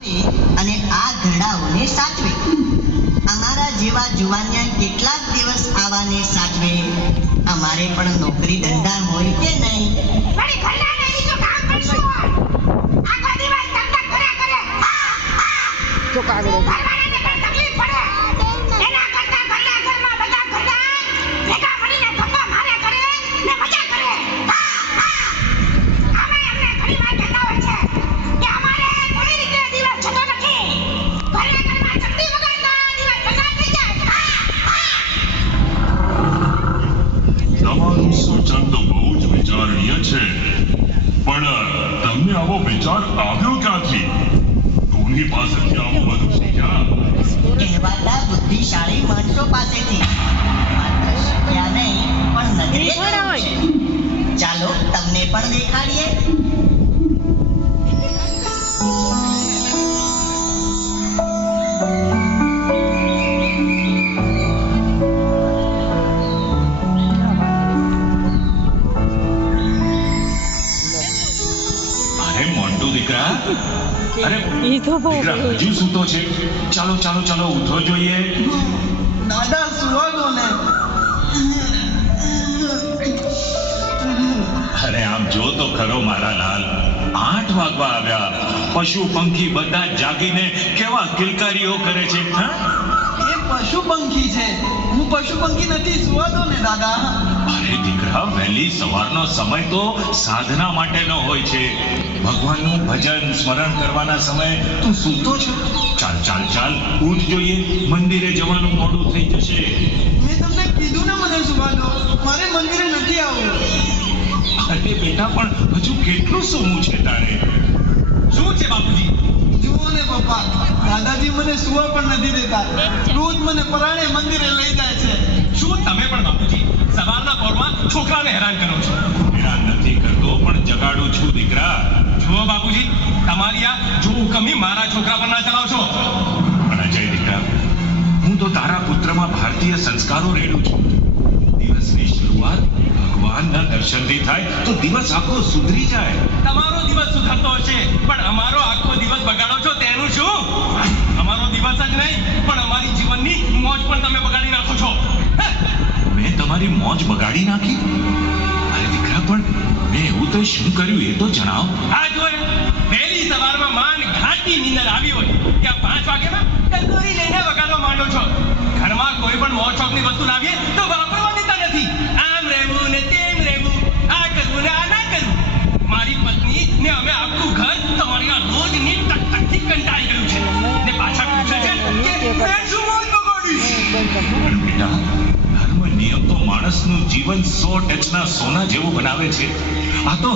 અને આ ઘરડાઓને સાચવે. અમારા જેવા જુવાનિયા કેટલાક દિવસ આવાને સાચવે. અમારે પણ નોકરી ધંધા હોય કે નહીં. વળી ઘરડાને બીજું કામ કરશું. આખો દિવસ ધંધા કર્યા કરે. ઘરવાળાને પણ તકલીફ પડે. એના કરતા ઘરના ઘરમાં બધા ઘરડા ભેગા મળીને ગપ્પા માર્યા કરે ને મજા કરે. આમે અમને ઘણી વાર કહેતા હોય છે કે અમારે કોઈ રીતે દિવસ જતો નથી. ઘરના ઘરમાં ચકડી વગાડતા દિવસ પસાર થઈ જાય. તમારું સૂચન તો બહુ જ વિચારણીય છે, પણ તમને આવો વિચાર આવ્યો ક્યાંથી? કોની પાસેથી આવું બધું શીખ્યા? કહેવાતા બુદ્ધિશાળી માણસો પાસેથી. માત્ર શીખ્યા નહીં પણ નજરે જોયું છે. ચાલો તમને પણ દેખાડીએ. અરે મોન્ટુ દીકરા, અરે દીકરા હજુ સૂતો છે? ચાલો ચાલો ચાલો ઉઠો જોઈએ. દાદા સુવા દો ને. અરે આમ જો તો ખરો મારા લાલ, 8 વાગવા આવ્યા. પશુ પંખી બધા જ જાગીને કેવા કિલકારીઓ કરે છે. હા, એ પશુ પંખી છે, હું પશુ પંખી નથી. સુવા દો ને દાદા. અરે દીકરા, વહેલી સવારનો સમય તો સાધના માટેનો હોય છે. ભગવાનનું ભજન સ્મરણ કરવાના સમયે તું સૂતો છો? ચાલ ચાલ ચાલ ઉઠ જોઈએ, મંદિરે જવાનું મોડું થઈ જશે. મેં તમને કીધું ને મને સુવા દો. મારે મંદિરે નથી આવવું. અરે બેટા, પણ હજુ કેટલું સૂવું છે તારે? શું છે બાપુજી? જુઓ ને પપ્પા, દાદાજી મને સુવા પણ નથી દેતા. રોજ મને પરાણે મંદિરે લઈ જાય છે. શું તમે પણ બાપુજી સવારના પોરમાં છોકરાને હેરાન કરો છો? હેરાન નથી કરતો, પણ જગાડું છું દીકરા. જુઓ બાપુજી, તમારી આ જો હુકમી મારા છોકરા પર ના ચલાવશો. પણ અજય દીકરા, હું તો તારા પુત્રમાં ભારતીય સંસ્કારો રેડું છું. દિવસની શરૂઆત ભગવાનના દર્શનથી થાય તો દિવસ આખો સુધરી જાય. તમારો દિવસ સુધરતો હશે, પણ અમારો આખો દિવસ બગાડો છો તેનું શું? અમારો દિવસ જ નહીં પણ અમારી જીવનની મોજ પણ તમે બગાડી નાખો છો. મેં તમારી મોજ બગાડી નાખી? અરે દીકરા, પણ મેં એવું તો શું કર્યું એ તો જણાવ. આ જોયે, વહેલી સવારમાં માન ઘાટી નીંદર આવી હોય ત્યાં 5 વાગ્યામાં તંદૂરી લઈને વગાડવા માંડો છો. ઘરમાં કોઈ પણ મોજ શોખની વસ્તુ લાવીએ તો વાપરવા દેતા નથી. આમ રહેવું ને તેમ રહેવું, આ કરવું ને આ ના કરવું. મારી પત્ની ને અમે આખું ઘર તમારી આ રોજની ટકટકથી કંટાળી ગયું છે ને પાછા પૂછે છે કે મેં શું મોજ બગાડી? પણ બેટા, ધર્મ નિયમ તો માણસનું જીવન 100 ટચના સોના જેવું બનાવે છે. આ તો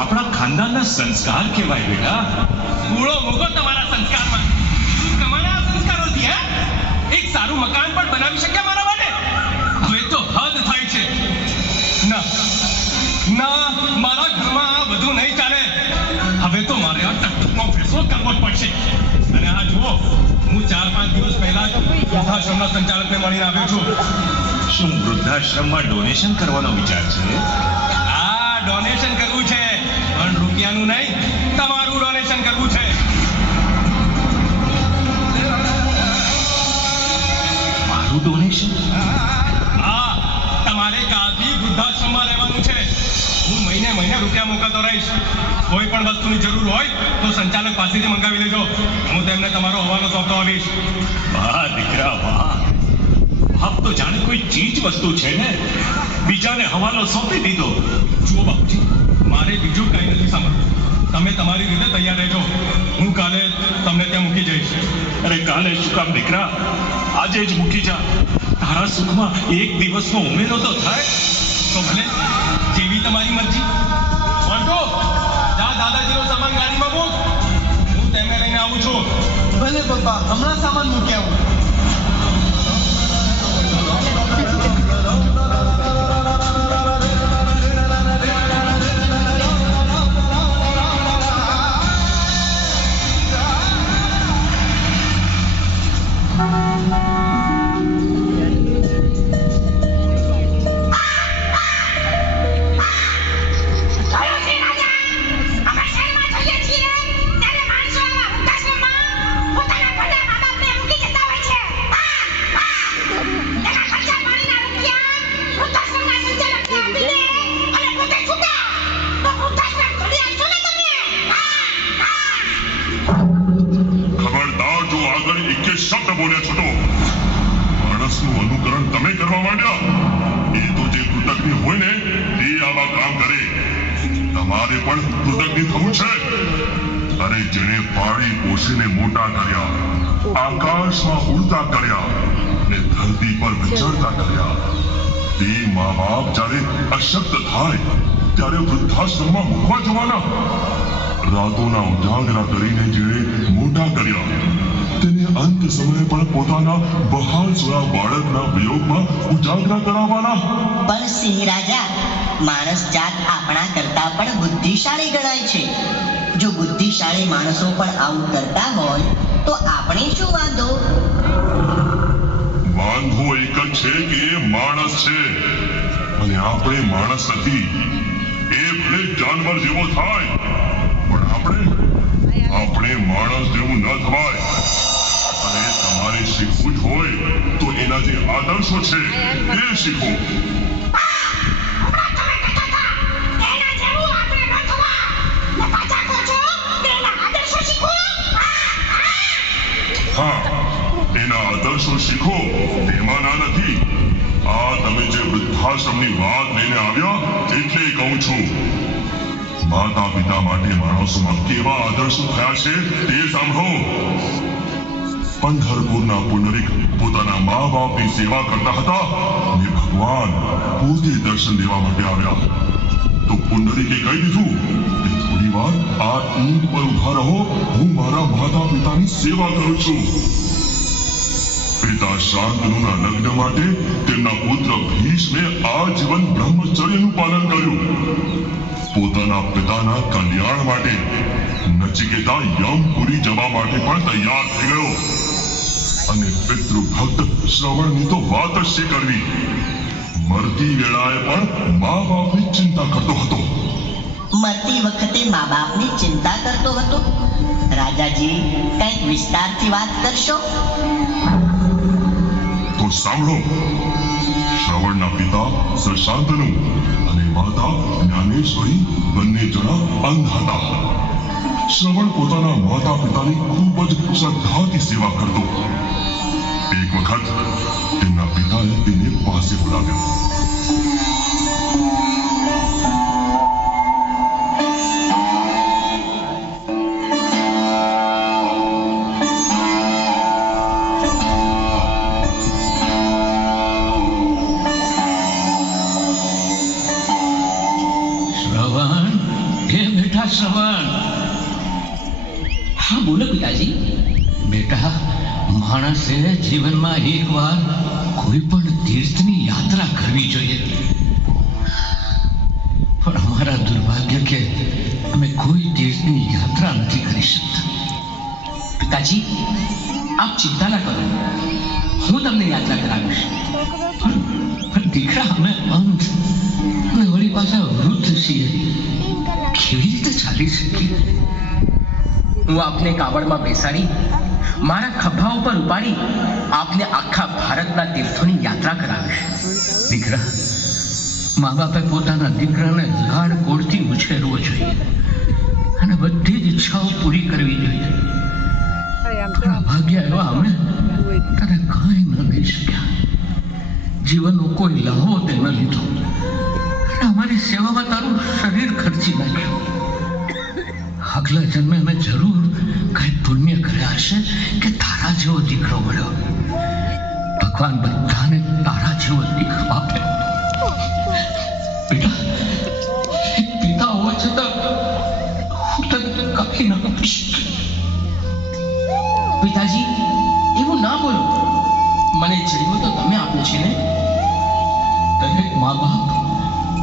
આપણા ખાનદાનના સંસ્કાર કહેવાય બેટા. મૂળો મૂકો તમારા સંસ્કારમાં. શું કમાણા આ સંસ્કારોથી? હે, એક સારું મકાન પણ બનાવી શક્યા મારા માટે? હવે તો હદ થાય છે. ના ના, મારા ઘરમાં આ બધું નહીં ચાલે. હવે તો મારે આ ટકટકનો ફેસલો કરવો જ પડશે. અને આ જુઓ, હું 4-5 દિવસ પહેલા જ વૃદ્ધાશ્રમના સંચાલકને મળીને આવ્યો છું. શું વૃદ્ધાશ્રમમાં ડોનેશન કરવાનો વિચાર છે? આ ડોનેશન કરવું છે, પણ રૂપિયાનું નહીં, તમારું ડોનેશન કરવું છે. મારું ડોનેશન? હા, તમારે કાલથી વૃદ્ધાશ્રમમાં રહેવાનું છે. હું મહિને રૂપિયા મોકલતો રહીશ. કોઈ પણ વસ્તુની જરૂર હોય તો સંચાલક પાસેથી મંગાવી લેજો. હું તેમને તમારો હવાલો સોંપતો આવીશ. વાહ દીકરા વાહ, બાપ તો જાણે કોઈ ચીજ વસ્તુ છે ને, બીજાને હવાલો સોંપી દીધો. જુઓ બાપુજી, મારે બીજું કંઈ નથી સાંભળવું. તમે તમારી રીતે તૈયાર રહેજો. હું કાલે તમને ત્યાં મૂકી જઈશ. અરે કાલે શું કામ દીકરા, આજે જ મૂકી જા. તારા સુખમાં એક દિવસનો ઉમેરો તો થાય. તો ભલે, જેવી તમારી મરજી. મોન્ટો, જા દાદાજીનો સામાન ગાડીમાં મૂક. હું તેમને લઈને આવું છું. ભલે પપ્પા, હમણાં સામાન મૂકી આવું. જોયું છે રાજા? અમે શહેરમાં જઈએ છીએ ત્યારે માણસો આવા વૃદ્ધાશ્રમમાં બોલ્યા છોટો? માણસનું અનુકરણ તમે કરવા માંડ્યા? એ તો જે કૃતજ્ઞ હોય ને તે આવા કામ કરે. તમારે પણ કૃતજ્ઞ થવું છે. અરે જેણે પાળી પોષીને મોટા કર્યા, આકાશમાં ઉડતા કર્યા ને ધરતી પર વિચરતા કર્યા, તે મા બાપ જ્યારે અશક્ત થાય ત્યારે વૃદ્ધાશ્રમમાં મૂકવા જવાના. રાતોના ઉજાગરા કરીને જેણે મોટા કર્યા તેને અંત સમયે પણ પોતાના બહારસોયા બાળકના વિયોગમાં ઉજાગરા કરાવવાના. પણ સિંહ રાજા, માણસ જાત આપણા કરતા પણ બુદ્ધિશાળી ગણાય છે. જો બુદ્ધિશાળી માણસો પણ આવું કરતા હોય તો આપણે શું વાંધો? વાંધો એક જ છે કે એ માણસ છે અને આપણે માણસ નથી. એ ભલે જાનવર જેવો થાય પણ આપણે માણસ જેવું ન થવાય. અને તમારે શીખવું જ હોય તો એના જે આદર્શો છે એ શીખો. હમણાં તમે કહેતા હતા કે એના જેવું આપણે ન થવા, ને પાછા કહો છો કે એના આદર્શો શીખો. હા, એના આદર્શો શીખો તેમાં ના નથી. આ તમે જે વૃદ્ધાશ્રમની વાત લઈને આવ્યા એટલે કહું છું. માતા પિતા માટે માણસોમાં કેવા આદર્શો થયા છે તે સાંભળો. પંઢરપુરના પુંડરીક પોતાના મા બાપની સેવા કરતા હતા ને ભગવાન પોતે દર્શન દેવા માટે આવ્યા. તો પુંડરીકે કહી દીધું કે થોડી વાર આ ઈંટ પર ઉભા રહો, હું મારા માતા પિતાની સેવા કરું છું. પિતા શાંતનુના લગ્ન માટે તેમના પુત્ર ભીષ્મે આજીવન બ્રહ્મચર્યનું પાલન કર્યું. પોતાના પિતાના કલ્યાણ માટે નચિકેતા યમપુરી જવા માટે પણ તૈયાર થઈ ગયો. અને પિતૃભક્ત શ્રવણની તો વાત જ શી કરવી. મરતી વેળાએ પણ મા બાપની ચિંતા કરતો હતો. મરતી વખતે મા બાપની ચિંતા કરતો હતો? રાજાજી, કંઈક વિસ્તારથી વાત કરશો? તો સાંભળો. શ્રવણના પિતા સશાંતનુ અને માતા જ્ઞાનેશ્વરી બંને જણા અંધ હતા. શ્રવણ પોતાના માતા પિતાની ખૂબ જ શ્રદ્ધાથી સેવા કરતો. એક વખત તેમના પિતાએ તેને પાસે બોલાવ્યો. શ્રવણ. હા બોલો પિતાજી. બેટા, માણસે જીવનમાં એકવાર કોઈ પણ તીર્થની યાત્રા કરવી જોઈએ. પણ અમારા દુર્ભાગ્ય કે અમે કોઈ તીર્થની યાત્રા નથી કરી શકતા. પિતાજી, આપ ચિંતા ના કરો, હું તમને યાત્રા કરાવીશ. પણ દીકરા, અમે અંધ અને વળી પાછા વૃદ્ધ છીએ, કેવી રીતે ચાલી શકીએ? હું આપને કાવડમાં બેસાડી મારા ખભા ઉપર ઉપાડી આપને આખા ભારતના તીર્થોની યાત્રા કરાવીશ. દીકરા, મા બાપે પોતાના દીકરાને લાડ કોડથી ઉછેરવો જોઈએ અને બધી જ ઈચ્છાઓ પૂરી કરવી જોઈએ. પણ ભાગ્ય એવા અમે તને કંઈ ન દઈ શક્યા. જીવનનો કોઈ લાહો તે ન લીધો અને અમારી સેવામાં તારું શરીર ખર્ચી નાખ્યું. આગલા જન્મે અમે જરૂર કઈ પુણ્ય કર્યા હશે કે તારા જેવો દીકરો મળ્યો. ભગવાન બધાને તારા જેવો દીકરો આપે. બેટા, એક પિતા હોવા છતાં હું તને કાપી ન આપી શક્યો. પિતાજી, એવું ના બોલો. મને જન્મ તો તમે આપ્યો છે ને. દરેક મા બાપ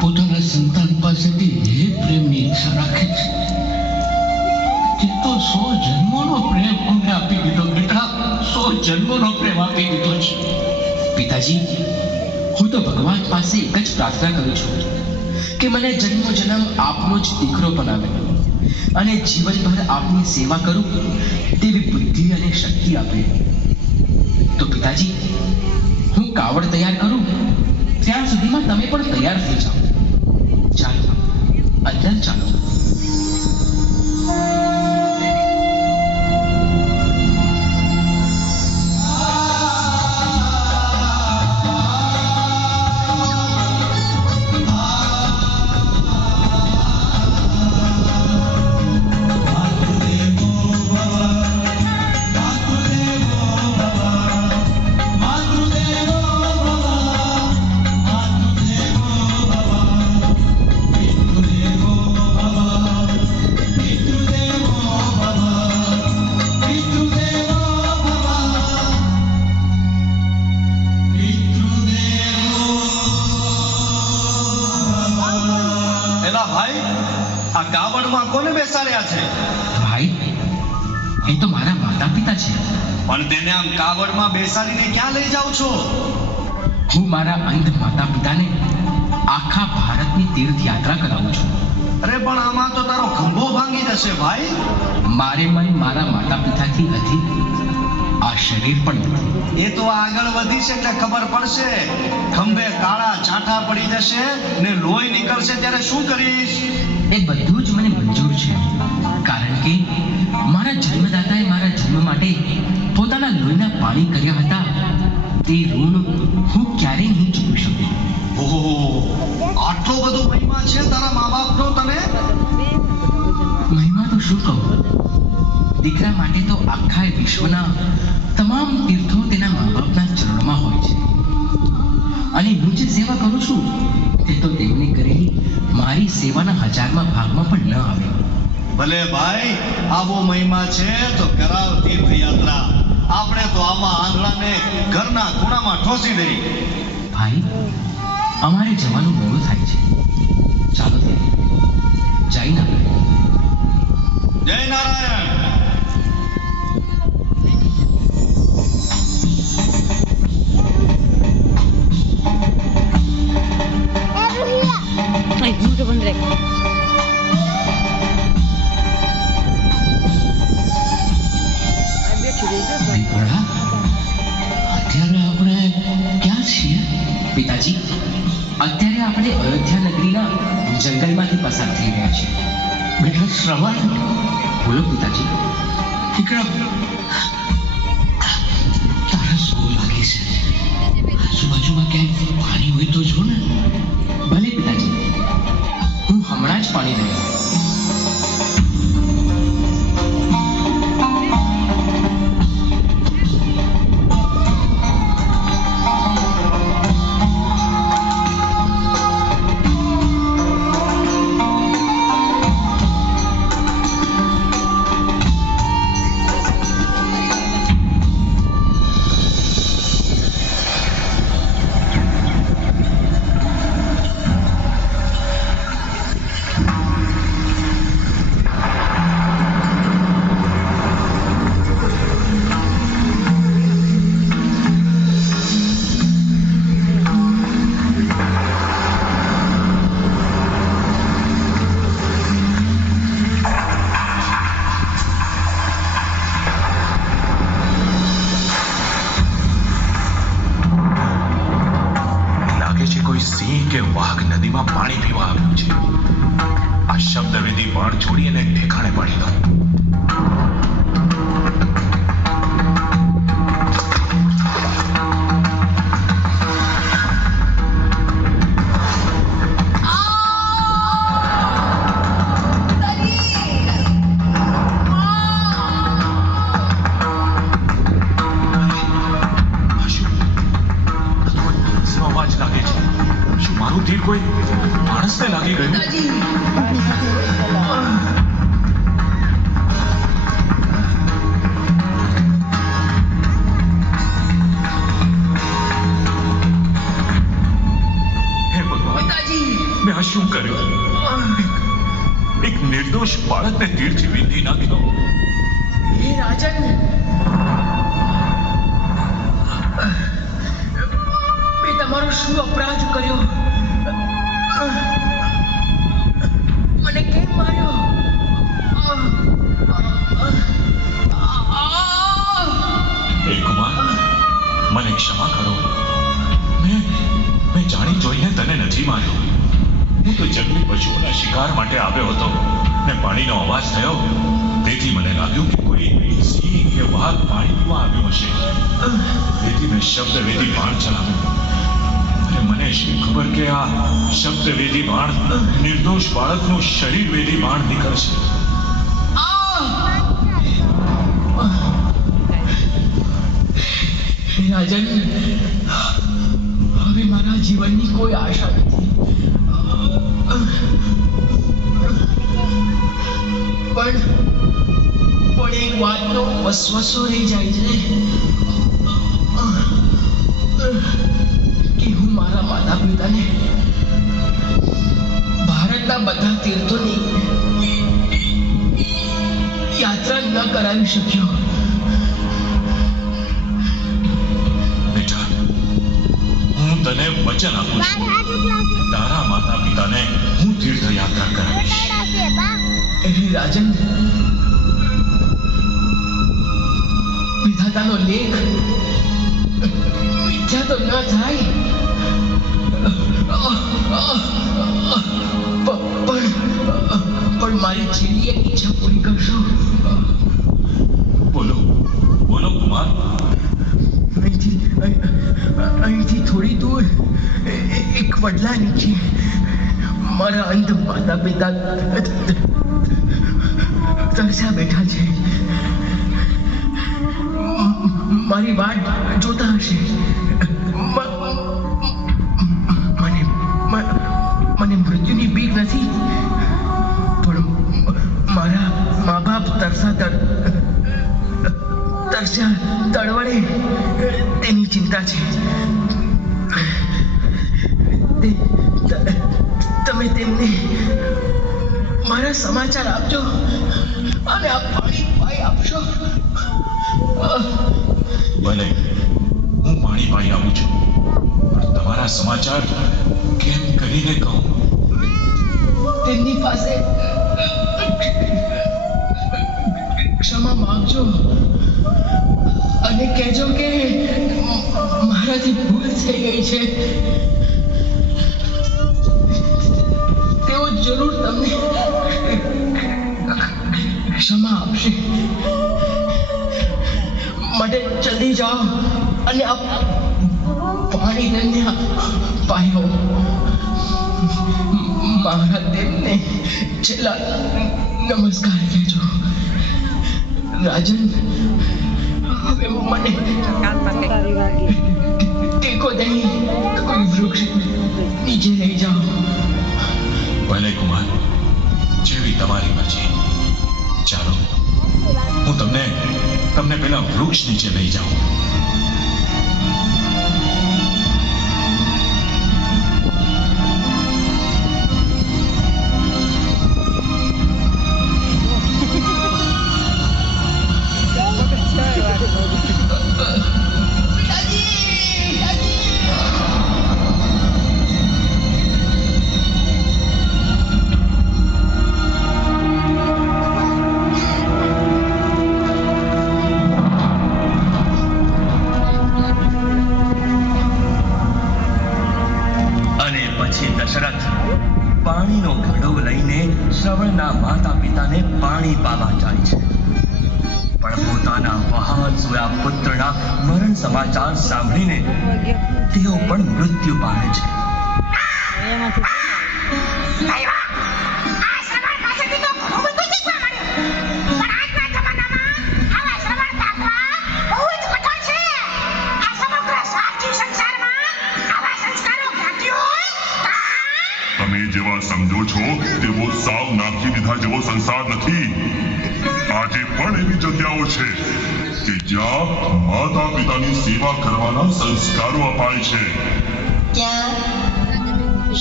પોતાના સંતાન પાસેથી એ પ્રેમની ઈચ્છા રાખે છે. તે તો 100 જન્મોનો પ્રેમ અમને આપી દીધો બેટા. 100 જન્મોનો પ્રેમ આપી દીધો છે. પિતાજી, હું તો ભગવાન પાસે એક જ પ્રાર્થના કરું છું કે મને જન્મો જન્મ આપનો જ દીકરો બનાવે અને જીવનભર આપની સેવા કરું તેવી બુદ્ધિ અને શક્તિ આપે. તો પિતાજી, હું કાવડ તૈયાર કરું ત્યાં સુધીમાં તમે પણ તૈયાર થઈ જાઓ. ચાલો, અંદર ચાલો. રહ્યા છે? ભાઈ એ તો મારા માતા પિતા છે. પણ તેને આમ કાવડમાં બેસાડીને ક્યાં લઈ જાઓ છો? હું મારા અંધ માતા પિતાને આખા ભારતની તીર્થ યાત્રા કરાવું છું. અરે પણ આમાં તો તારો ખંભો ભાંગી જશે ભાઈ. મારે મન મારા માતા પિતાથી નથી, આ શરીર પણ નથી. એ તો આગળ વધીશ એટલે ખબર પડશે. ખંભે કાળા ચાંઠા પડી જશે ને લોહી નીકળશે ત્યારે શું કરીશ? એ બધું જ મને મંજૂર છે, કારણ કે મારા જન્મદાતાએ મારા જન્મ માટે પોતાના લોહીના પાણી કર્યા હતા. તે ઋણ હું ક્યારેય નહીં ચૂકવી શકું. ઓહો, આટલો બધો મહિમા છે તારા મા બાપનો તને? મહિમા તો શું કહું, દીકરા માટે તો આખા વિશ્વના તમામ તીર્થો તેના મા બાપના ચરણમાં હોય છે. અને હું જે સેવા કરું છું તે તો તેમની કરેલી મારી સેવાના 1000મા ભાગમાં પણ ન આવે. ભલે ભાઈ, આવો મહિમા છે તો કરાવ તીર્થયાત્રા. આપણે તો આમાં આંધળાને ઘરના ખૂણામાં ઠોસી દઈ. ભાઈ અમારે જવાનું મોડું થાય છે, ચાલો જઈને આપણે. જય નારાયણ. Ay, mucho pondré. દીકરા, અત્યારે આપણે ક્યાં છીએ? પિતાજી, અત્યારે આપણે અયોધ્યા નગરીના જંગલમાંથી પસાર થઈ રહ્યા છીએ. બેટા શ્રવણ, બોલો પિતાજી. દીકરા, તારા શું લાગે છે? આજુબાજુમાં ક્યાંય પાણી હોય તો જો ને. ભલે પિતાજી, હું હમણાં જ પાણી લઈ આવું. નદીમાં પાણી પીવા આવ્યું છે. આ શબ્દવેદી બાણ છોડી અને ઠેકાણે પાડી દો. કોઈ માણસને લાગી ગયું? હે ભગવાન, મેં આ શું કર્યું? એક નિર્દોષ બાળકને તીરથી વિંધી નાખ્યો. હે રાજન, મેં તમારો શું અપરાધ કર્યો? મને કેમ માર્યો? હે કુમાર, મને ક્ષમા કરો. મેં જાણી જોઈને તને નથી માર્યો. હું તો જંગલી પશુઓના શિકાર માટે આવ્યો હતો ને પાણીનો અવાજ થયો, તેથી મને લાગ્યું કે કોઈ સિંહ કે વાઘ પાણી પીવા આવ્યો હશે. તેથી મેં શબ્દવેદી બાણ ચલાવ્યું. મને શું ખબર કે આ શબ્દવેદી બાણ નિર્દોષ બાળકનું શરીરવેદી બાણ નીકળશે. રાજન, હવે મારા જીવનની કોઈ આશા નથી. પણ એક વાતનો વસવસો રહી જાય છે કે હું મારા માતા પિતાને ભારતના બધા તીર્થોની યાત્રા ન કરાવી શક્યો. બેટા, હું તને વચન આપું છું, તારા માતા પિતાને હું તીર્થયાત્રા કરાવીશ. રાજન, વિધાતાનો લેખ મિથ્યા તો ન થાય. પણ મારી છેલ્લી એક ઈચ્છા પૂરી કરશો. બોલો બોલો કુમાર. અહીંથી થોડી દૂર એક વડલા નીચે મારા અંધ માતા પિતા તરસ્યા બેઠા છે. મારી વાટ જોતા હશે. મને મૃત્યુની બીક નથી, પણ મારા મા બાપ તરસ્યા તળવળે તેની ચિંતા છે. તમે તેમને મારા સમાચાર આપજો અને આ પાણી પાઈ આપશો. ભલે, હું પાણી પાઈ આવું છું, પણ તમારા સમાચાર કેમ કરીને કહું? તેમની પાસે ક્ષમા માંગજો અને કહેજો કે મારાથી ભૂલ થઈ ગઈ છે. તેઓ જરૂર તમને ક્ષમા આપશે. માટે જલ્દી જાઓ અને આ પાણી તેમને પાયો. મારા તેમને છેલ્લા નમસ્કાર કહેજો. રાજન, હવે મને ટેકો દઈ કોઈ વૃક્ષ નીચે લઈ જાઓ. ભલે કુમાર, જેવી તમારી મરજી. ચાલો, હું તમને પેલા વૃક્ષ નીચે લઈ જાઉં. દશરથ પાણીનો ઘડો લઈને શ્રવણના માતા પિતાને પાણી પાવા જાય છે, પણ પોતાના વહાલ સોયા પુત્રના મરણ સમાચાર સાંભળીને તેઓ પણ મૃત્યુ પામે છે. તમે જેવા સમજો છો તેવો સાવ નાખી દીધા જેવો સંસાર નથી. આજે પણ એવી જગ્યાઓ છે કે જ્યાં માતા પિતાની સેવા કરવાના સંસ્કારો અપાય છે. ક્યાં?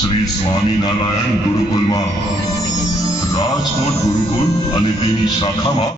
શ્રી સ્વામિનારાયણ ગુરુકુલમાં, રાજકોટ ગુરુકુલ અને તેની શાખામાં